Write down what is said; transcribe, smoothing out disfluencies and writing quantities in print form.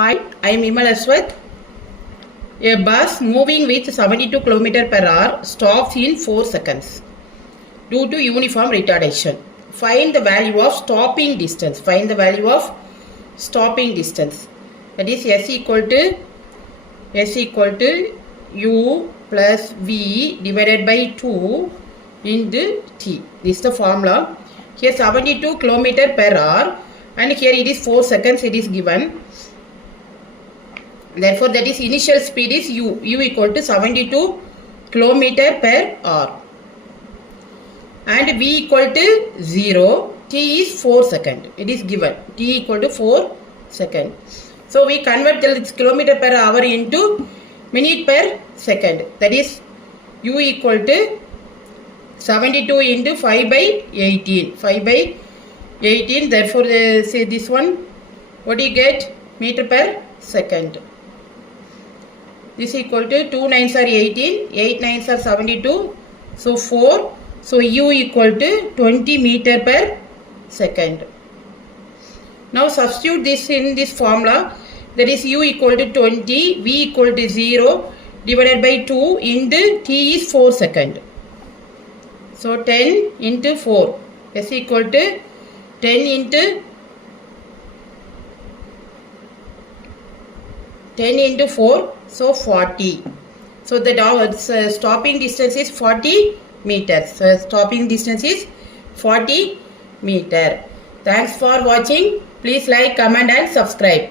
Hi, I am Imal Aswath. A bus moving with 72 km per hour stops in 4 seconds due to uniform retardation. Find the value of stopping distance. Find the value of stopping distance. That is S equal to U plus V divided by 2 into T. This is the formula. Here 72 km per hour and here it is 4 seconds it is given. Therefore, that is initial speed is U equal to 72 km per hour and V equal to 0, T is 4 seconds. It is given T equal to 4 seconds. So, we convert this kilometer per hour into minute per second. That is U equal to 72 into 5 by 18. 5 by 18. Therefore, say this one. What do you get? Meter per second. This equal to 2 9s are 18, 8 9s are 72, so 4. So U equal to 20 meter per second. Now substitute this in this formula. That is U equal to 20, V equal to 0 divided by 2 into T is 4 second. So 10 into 4 is equal to 10 into 4, so 40. So the stopping distance is 40 meters. Stopping distance is 40 meter. Thanks for watching. Please like, comment and subscribe.